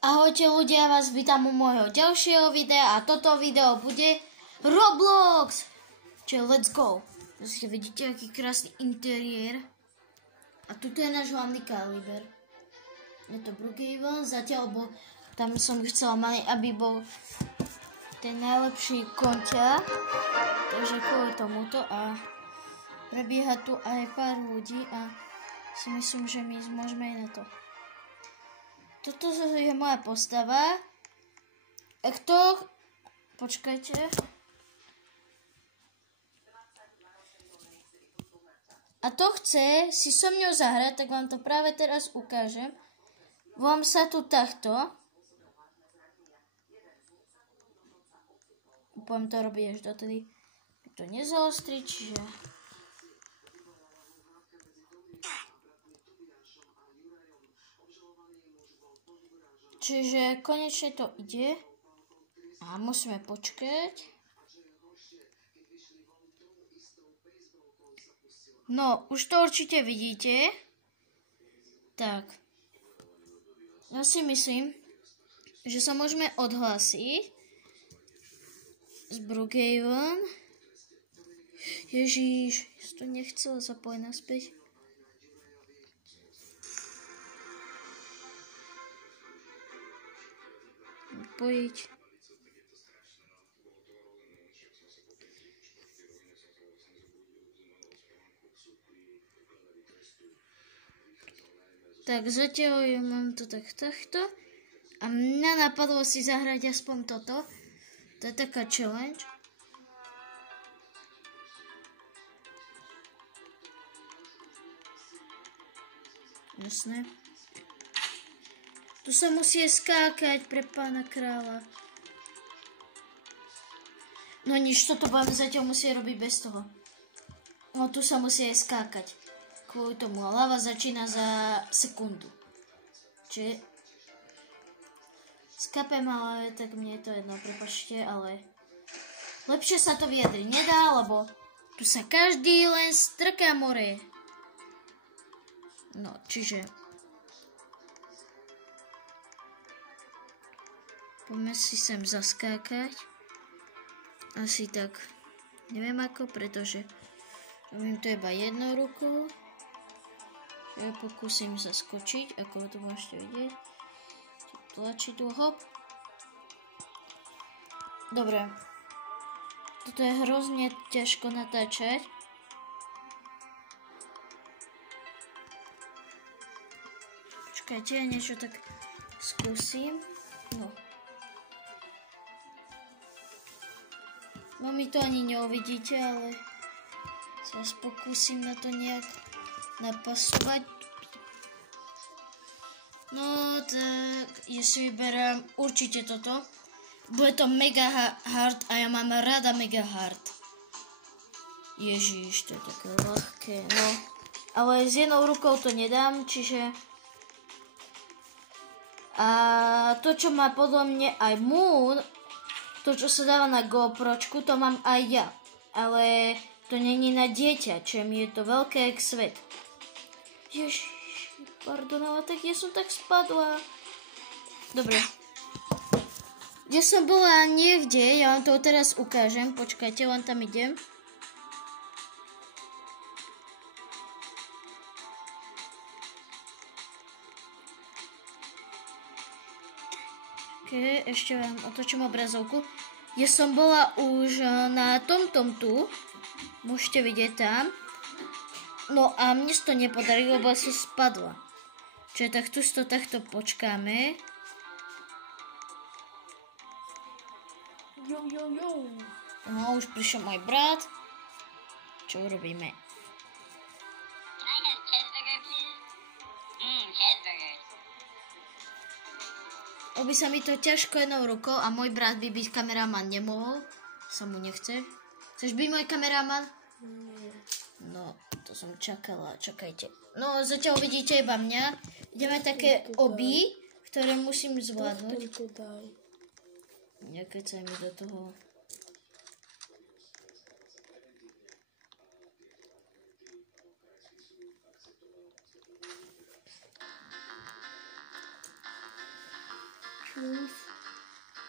Ahojte ľudia, vás vítam u môjho ďalšieho videa a toto video bude Roblox. Čiže let's go. Zase vidíte, aký krásny interiér. A tuto je náš hlavný kaliber. Je to Brookhaven, zatiaľ bol, tam som chcela mať, aby bol ten najlepší konťa. Takže kvôli tomuto a prebieha tu aj pár ľudí a si myslím, že my môžeme aj na to. Toto je moja postava. A kto... Počkajte. A to chce si so mňou zahrať, tak vám to práve teraz ukážem. Volám sa tu takto. Poviem to robiť až dotedy. To nezaostri, čiže... Čiže konečne to ide a musíme počkať. No, už to určite vidíte. Tak. Ja si myslím, že sa môžeme odhlásiť z Brookhaven. Ježíš, to nechcel zapojiť naspäť. Pojiť. Tak zatiaľ ja mám to takto. A mňa napadlo si zahrať aspoň toto. To je taká challenge. Jasné. Tu sa musí skákať pre pána kráľa. No nič, toto budeme zatiaľ musieť robiť bez toho. No tu sa musí aj skákať. Kvôli tomu. A lava začína za sekundu. Čiže... Skapem, ale tak mne je to jedno, prepáčte, ale... Lepšie sa to vyjadriť nedá, lebo... Tu sa každý len strká more. No, čiže... Poďme si sem zaskákať. Asi tak, neviem ako, pretože robím to iba jednou rukou. Ja pokúsim zaskočiť, ako to môžete vidieť. Tlačidlo, hop. Dobre. Toto je hrozne ťažko natáčať. Počkajte, ja niečo tak skúsim. No. No my to ani neuvidíte, ale sa vás pokúsim na to nejak napasovať. No tak, ja si vyberám určite toto. Bude to mega hard a ja mám rada mega hard. Ježiš, to je také ľahké, no. Ale s jednou rukou to nedám, čiže... A to, čo má podľa mňa aj Moon... To, čo sa dáva na GoPročku, to mám aj ja. Ale to není na dieťa, čo mi je to veľké jak svet. Ježiš, pardon, ale tak ja som tak spadla. Dobre. Ja som bola niekde, ja vám to teraz ukážem. Počkajte, len tam idem. Ešte vám otočím obrazovku. Ja som bola už na tomto tu. Môžete vidieť tam. No a mne to nepodarilo, lebo som spadla. Čiže tak tu to takto počkáme. Jo. No už prišiel môj brat. Čo urobíme? By sa mi to ťažko jednou rukou a môj brat by byť kameraman nemohol. Sa mu nechce. Chceš byť môj kameraman? Nie. No, to som čakala. Čakajte. No, zatiaľ vidíte iba mňa. Ideme také oby, ktoré musím zvládnuť. Nekecaj mi do toho.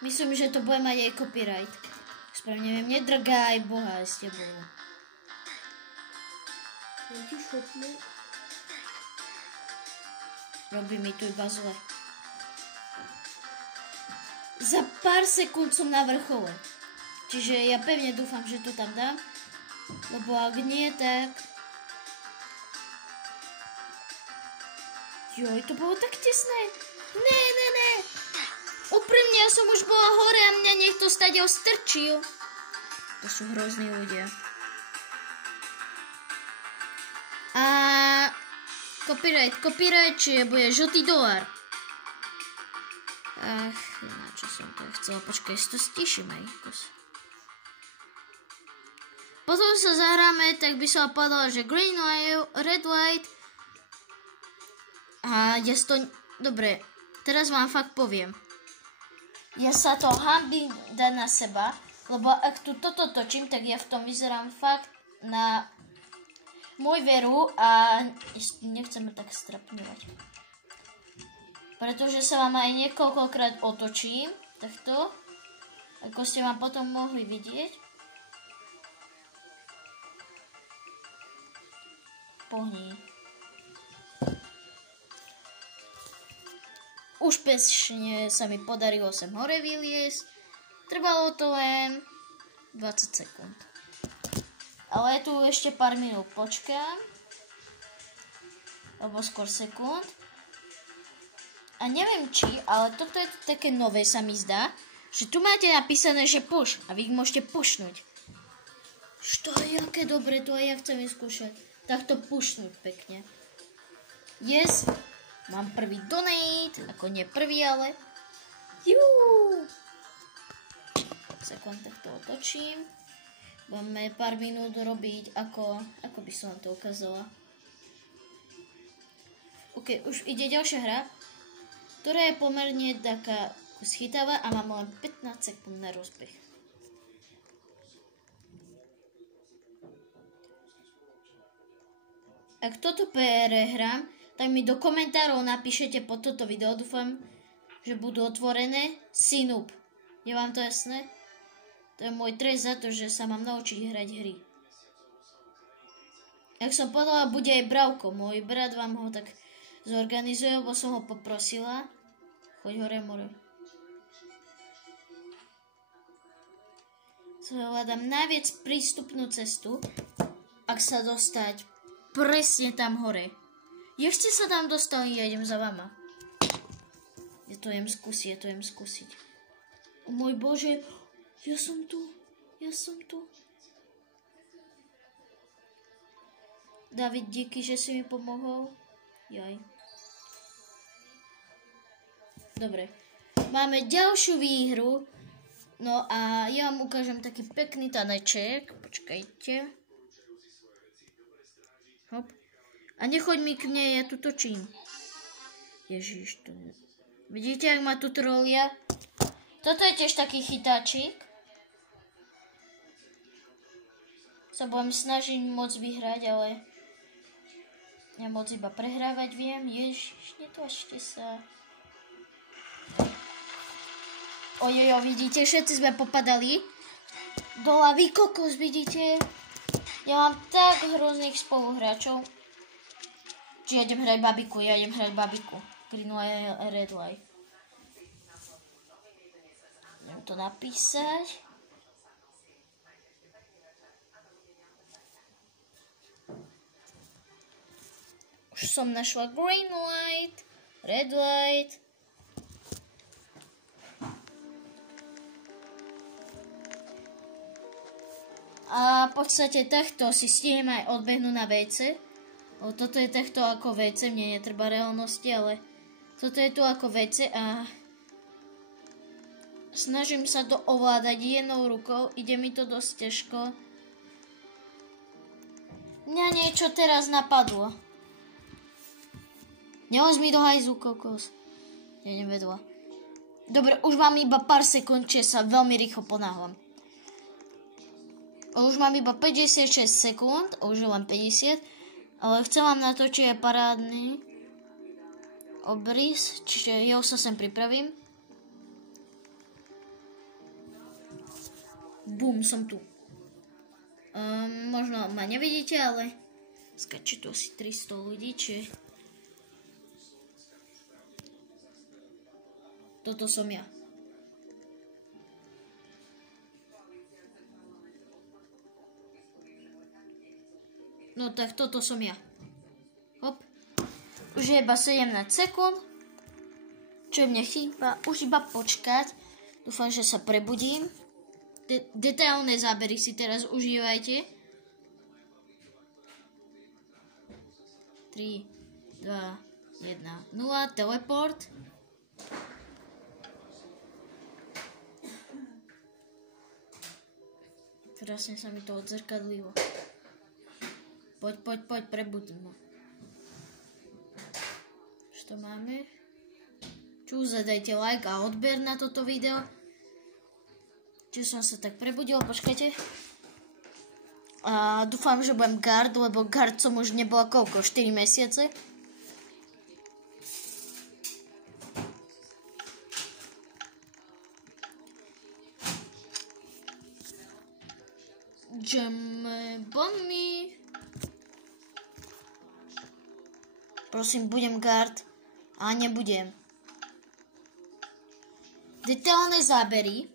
Myslím, že to bude mať aj copyright. Správne neviem, nedrgaj boha s tebou. Robí mi tu iba zle. Za pár sekúnd som na vrchole. Čiže ja pevne dúfam, že to tam dám. Lebo ak nie, tak... Joj, to bolo tak tesné. Ne. Úprimne, ja som už bola hore a mňa niekto stadiaľ strčil. To sú hrozní ľudia. A... Copyright, čiže bude žltý dolár. Ach, na čo som to chcela? Počkaj, si to stíšim aj. Potom sa zahráme, tak by som povedala, že green light, red light. A ja to... Dobre, teraz vám fakt poviem. Ja sa to hanbím dať na seba, lebo ak tu toto točím, tak ja v tom vyzerám fakt na môj veru a nechcem tak strapňovať. Pretože sa vám aj niekoľkokrát otočím, takto, ako ste vám potom mohli vidieť. Pohni. Úspešne sa mi podarilo sem hore vyliesť. Trvalo to len 20 sekúnd. Ale tu ešte pár minút počkám. Alebo skôr sekúnd. A neviem či, ale toto je také nové sa mi zdá. Že tu máte napísané, že push. A vy ich môžete pushnúť. Što je, aké dobre, to aj ja chcem vyskúšať. Takto pushnúť pekne. Yes. Mám prvý donate, ako nie prvý, ale... Juuu! Sekund, tak to otočím. Budeme pár minút robiť, ako by som vám to ukázala. Ok, už ide ďalšia hra, ktorá je pomerne taká schytavá a mám len 15 sekúnd na rozbeh. Ak toto prehrám, tak mi do komentárov napíšete pod toto video. Dúfam, že budú otvorené. Si noob. Je vám to jasné? To je môj trest za to, že sa mám naučiť hrať hry. Jak som povedala, bude aj Bravko. Môj brat vám ho tak zorganizuje, lebo som ho poprosila. Choď hore, more. Hľadám najviac prístupnú cestu, ak sa dostať presne tam hore. Jak ste sa tam dostali, ja idem za vama. Ja to jem skúsiť. O môj Bože, ja som tu. David, díky, že si mi pomohol. Jaj. Dobre. Máme ďalšiu výhru. No a ja vám ukážem taký pekný taneček. Počkajte. Hop. A nechoď mi k mne, ja tu točím. Ježiš, to... Vidíte, jak ma tu trolia? Toto je tiež taký chytáčik. Sa budem snažiť moc vyhrať, ale... Ja moc iba prehrávať viem. Ježiš, netlačte sa. Ojojo, vidíte, všetci sme popadali. Do lavy kokos, vidíte? Ja mám tak hrozných spoluhráčov. Či ja idem hrať babiku. Green light, red light. Idem to napísať. Už som našla green light, red light. A v podstate takto si stihnem aj odbehnúť na WC. Toto je takto ako WC, mne netreba reálnosti, ale toto je tu ako WC a snažím sa to ovládať jednou rukou, ide mi to dosť ťažko. Mňa niečo teraz napadlo. Nehoď mi do hajzu, kokos. Ja idem vedľa. Dobre, už mám iba pár sekúnd, čiže sa veľmi rýchlo ponáhľam. Už mám iba 56 sekúnd, už je len 50. Ale chcem vám natočiť aj parádny obrys, čiže jeho sa sem pripravím. Bum, som tu. Možno ma nevidíte, ale skáče tu asi 300 ľudí, či... Toto som ja. No tak toto som ja. Hop. Už je iba 17 sekúnd. Čo mne chýba? Už iba počkať. Dúfam, že sa prebudím. Detailné zábery si teraz užívajte. 3, 2, 1, 0. Teleport. Krásne sa mi to odzrkadlilo. Poď, prebudím ma. Čo to máme? Dajte like a odber na toto video. Čiže som sa tak prebudil, počkajte. A dúfam, že budem guard, lebo guard som už nebola koľko? 4 mesiace. Bomby. Prosím, budem guard. A nebudem. Detailné zábery.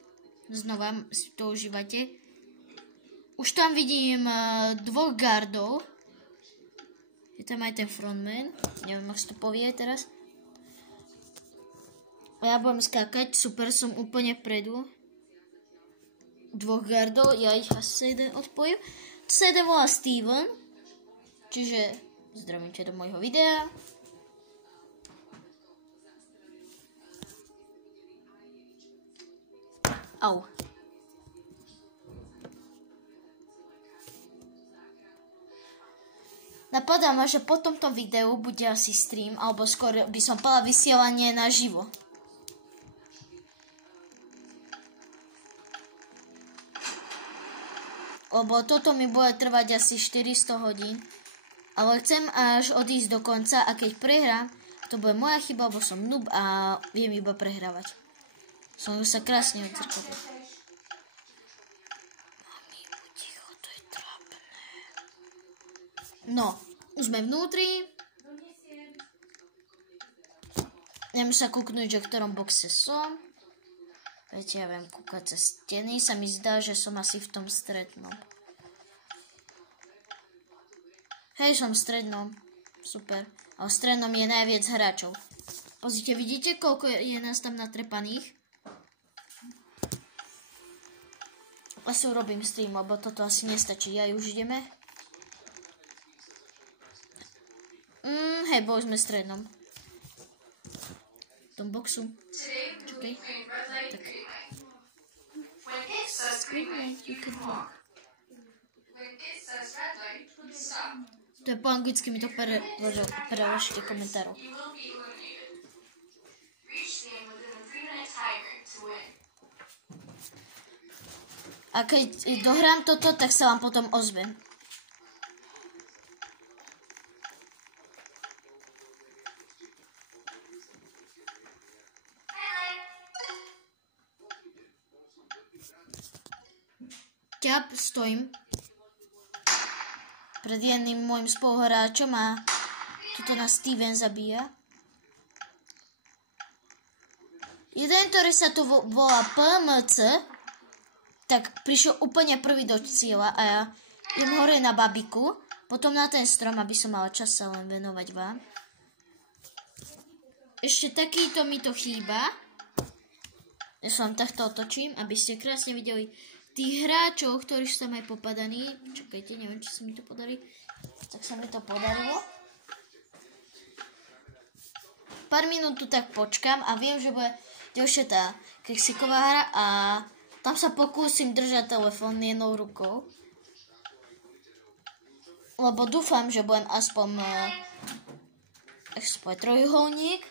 Znova si to užívate. Už tam vidím dvoch guardov. Je tam aj ten frontman. Neviem, ak si to povie teraz. A ja budem skákať. Super, som úplne vpredu. Dvoch guardov. Ja ich asi jeden odpojím. To sa jeden volá Steven. Čiže zdravím ťa do môjho videa. Au. Napadá ma, že po tomto videu bude asi stream, alebo skôr by som povedala vysielanie naživo. Lebo toto mi bude trvať asi 400 hodín. Ale chcem až odísť do konca a keď prehrám, to bude moja chyba, lebo som noob a viem iba prehrávať. Som sa krásne odzrkadlil. Mami, buď ticho, to je trápne. No, už sme vnútri. Neviem sa kúknúť, že v ktorom boxe som. Viete, ja viem kúkať cez steny. Sa mi zdá, že som asi v tom strednom. Hej, som v strednom. Super. A v strednom je najviac hráčov. Pozrite, vidíte, koľko je nás tam natrepaných? Asi urobím stream, lebo toto asi nestačí. Ja už ideme. Hej, boli sme v strednom. V tom boxu. Čakaj. Tak. To je po anglicky, mi to preložte komentárov. A keď dohrám toto, tak sa vám potom ozvem. Ťap, stojím pred jedným môjim spoluhráčom a tuto nás Steven zabíja. Jeden, ktorý sa tu volá PMC, tak prišiel úplne prvý do cieľa a ja idem hore na babiku, potom na ten strom, aby som mala čas sa len venovať vám. Ešte takýto mi to chýba. Ja sa vám takto otočím, aby ste krásne videli tých hráčov, ktorí sú tam aj popadaní. Čakajte, neviem, či sa mi to podarí. Tak sa mi to podarilo. Pár minút tu tak počkám a viem, že bude ďalšia tá keksiková hra a tam sa pokúsim držať telefón jednou rukou. Lebo dúfam, že budem aspoň trojuholník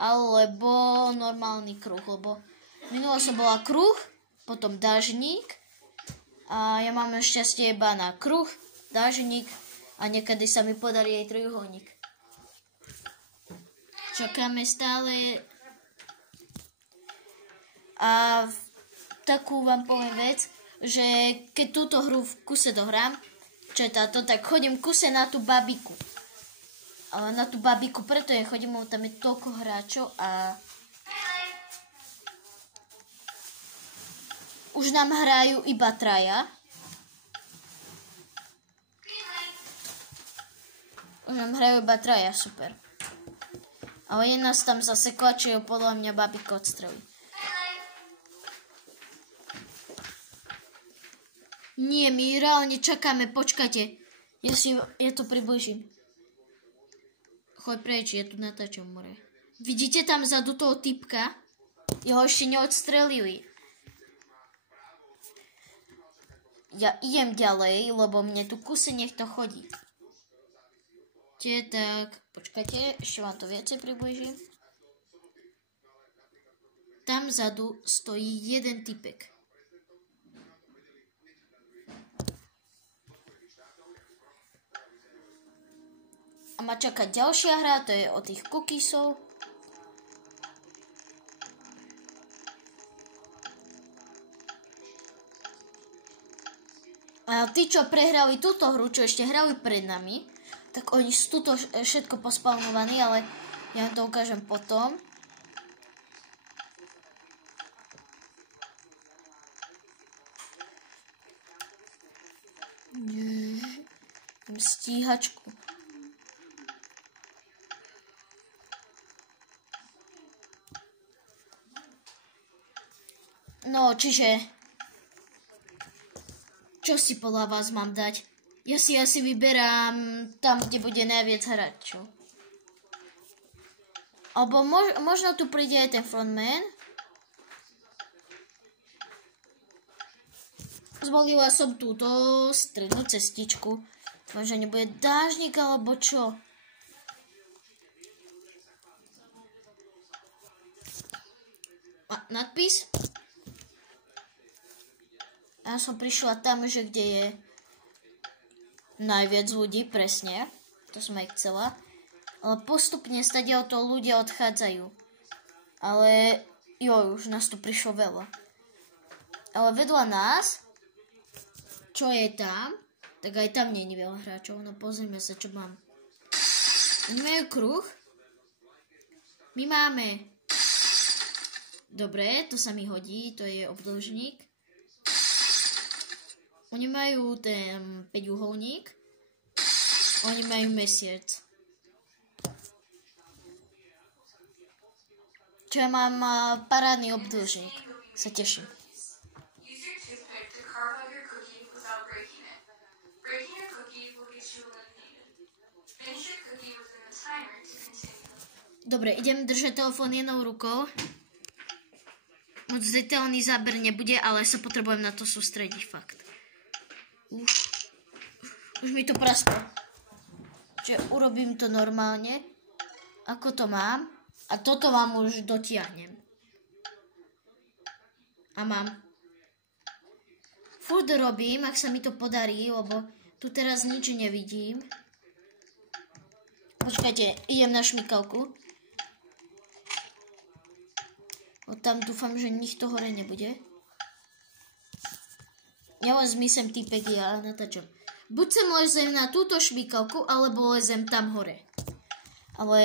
alebo normálny kruh. Lebo minula som bola kruh, potom dážnik a ja mám šťastie iba na kruh, dážnik a niekedy sa mi podarí aj trojuholník. Čakáme stále a takú vám poviem vec, že keď túto hru v kuse dohrám, čo je táto, tak chodím v kuse na tú babiku. Na tú babiku, preto ja chodím, tam je toľko hráčov a už nám hrajú iba traja. Super. Ale je nás tam zasekla, čo je podľa mňa babika odstrelí. Nie, my reálne čakáme, počkajte. Ja to približím. Choď preč, ja tu natáčam more. Vidíte tam vzadu toho typka? Jeho ešte neodstrelili. Ja idem ďalej, lebo mne tu kuse niekto chodí. Tak, počkajte, ešte vám to viacej približím. Tam vzadu stojí jeden typek. A ma čaká ďalšia hra, to je o tých cookiesov. A tí, čo prehrali túto hru, čo ešte hrali pred nami, tak oni sú tuto všetko pospavnovaní, ale ja vám to ukážem potom. Stíhačku. No, čiže čo si podľa vás mám dať? Ja si asi vyberám tam, kde bude najviac hráčov. Alebo možno tu príde aj ten frontman. Zvolila som túto strednú cestičku. Dúfam, že nebude dážnik alebo čo. A nadpis. Ja som prišla tam, že kde je najviac ľudí, presne. To som aj chcela. Ale postupne stadiaľ to ľudia odchádzajú. Ale už nás tu prišlo veľa. Ale vedľa nás, čo je tam, tak aj tam nie je veľa hráčov. No pozrime sa, čo mám. Oni majú kruh. My máme. Dobre, to sa mi hodí, to je obdĺžnik. Oni majú ten 5-uholník. Oni majú mesiac. Čo ja mám parádny obdĺžnik. Sa teším. Dobre, idem držať telefón jednou rukou. Moc detailný záber nebude, ale sa potrebujem na to sústrediť, fakt. Už mi to prasklo. Čiže urobím to normálne, ako to mám. A toto vám už dotiahnem. A mám. Furt robím, ak sa mi to podarí, lebo tu teraz nič nevidím. Počkajte, idem na šmykavku. Tam dúfam, že nikto hore nebude. Ja len zmyslím týpek, ja natáčam. Buď sem lezem na túto šmykavku, alebo lezem tam hore. Ale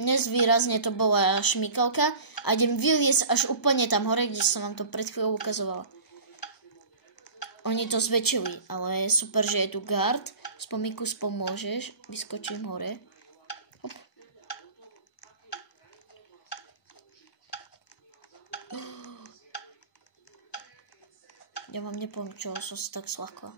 dnes výrazne to bola šmykavka a idem vyliesť až úplne tam hore, kde som vám to pred chvíľou ukazovala. Oni to zväčšili, ale je super, že je tu guard. Spomikus pomôžeš, vyskočím hore. Hop. Ja vám nepoviem, čo som si tak slakla.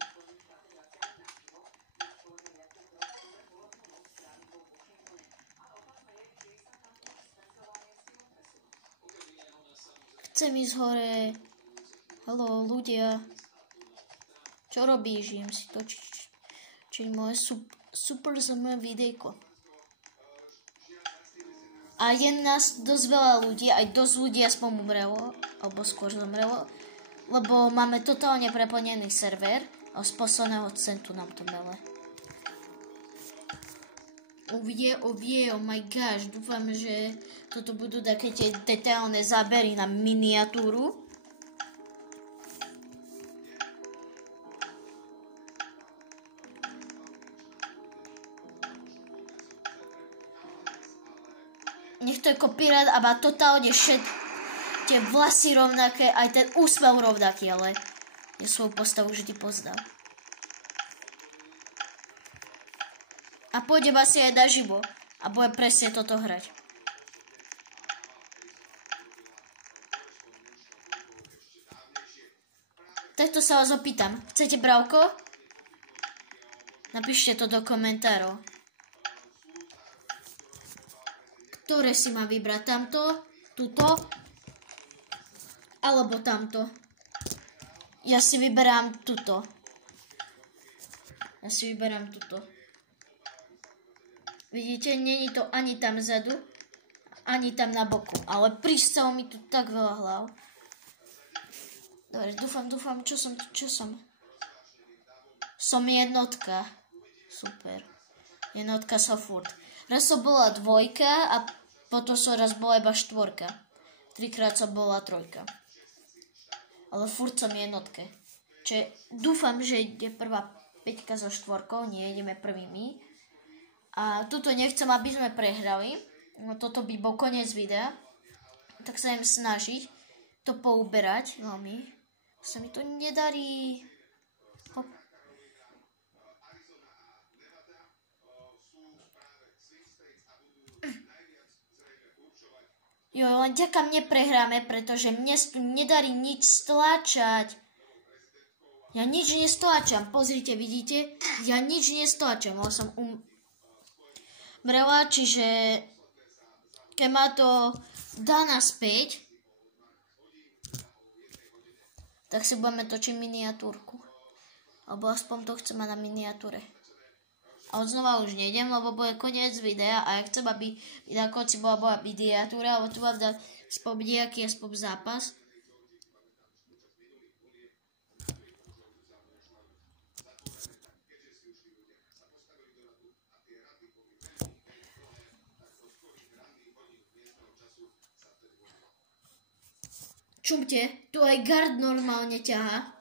Chcem ísť hore. Haló, ľudia. Čo robíš? Idem si točiť moje super zaujímavé videjko. A je nás dosť veľa ľudí, aj dosť ľudí aspoň umrelo, alebo skôr zomrelo. Lebo máme totálne preplnený server a z posledného centu nám to mele. oh my gosh, dúfam, že toto budú také tie detailné zábery na miniatúru. Nech to je kopírať a má totálne tie vlasy rovnaké, aj ten úsmev rovnaký, ale ja svoju postavu vždy poznám. A pôjdem asi aj naživo a budem presne toto hrať. Takto sa vás opýtam. Chcete bravko? Napíšte to do komentárov. Ktoré si mám vybrať? Tamto? Tuto? Alebo tamto? Ja si vyberám tuto. Vidíte, není to ani tam vzadu, ani tam na boku. Ale pristalo mi tu tak veľa hlav. Dobre, dúfam, čo som? Som jednotka. Super. Jednotka som furt. Raz som bola 2 a potom som raz bola iba 4. 3-krát som bola 3. Ale furt som jednotke. Čiže dúfam, že ide prvá 5 so 4, nie, ideme prvými. A tuto nechcem, aby sme prehrali. No toto by bol koniec videa. Tak sa idem snažiť to pouberať. Veľmi. Sa mi to nedarí. Hop. Jo, len ďakam neprehráme, pretože mne tu nedarí nič stlačať. Ja nič nestlačam. Pozrite, vidíte? Ja nič nestlačam. Ale som umrela, čiže keď ma to dá naspäť, tak si budeme točiť miniatúrku. Alebo aspoň to chcem mať na miniatúre. A odznova už nejdem, lebo bude koniec videa a ja chcem, aby na konci bola miniatúra, alebo tu vám dať nejaký aspoň zápas. Čumte, tu aj guard normálne ťahá.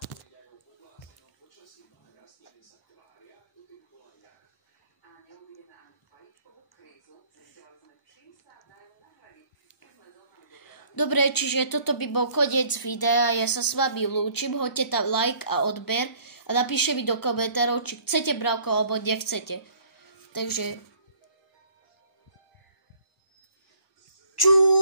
Dobre, čiže toto by bol koniec videa, ja sa s vami lúčim, hoďte tam like a odber a napíšte mi do komentárov, či chcete bravko alebo nechcete. Takže čau!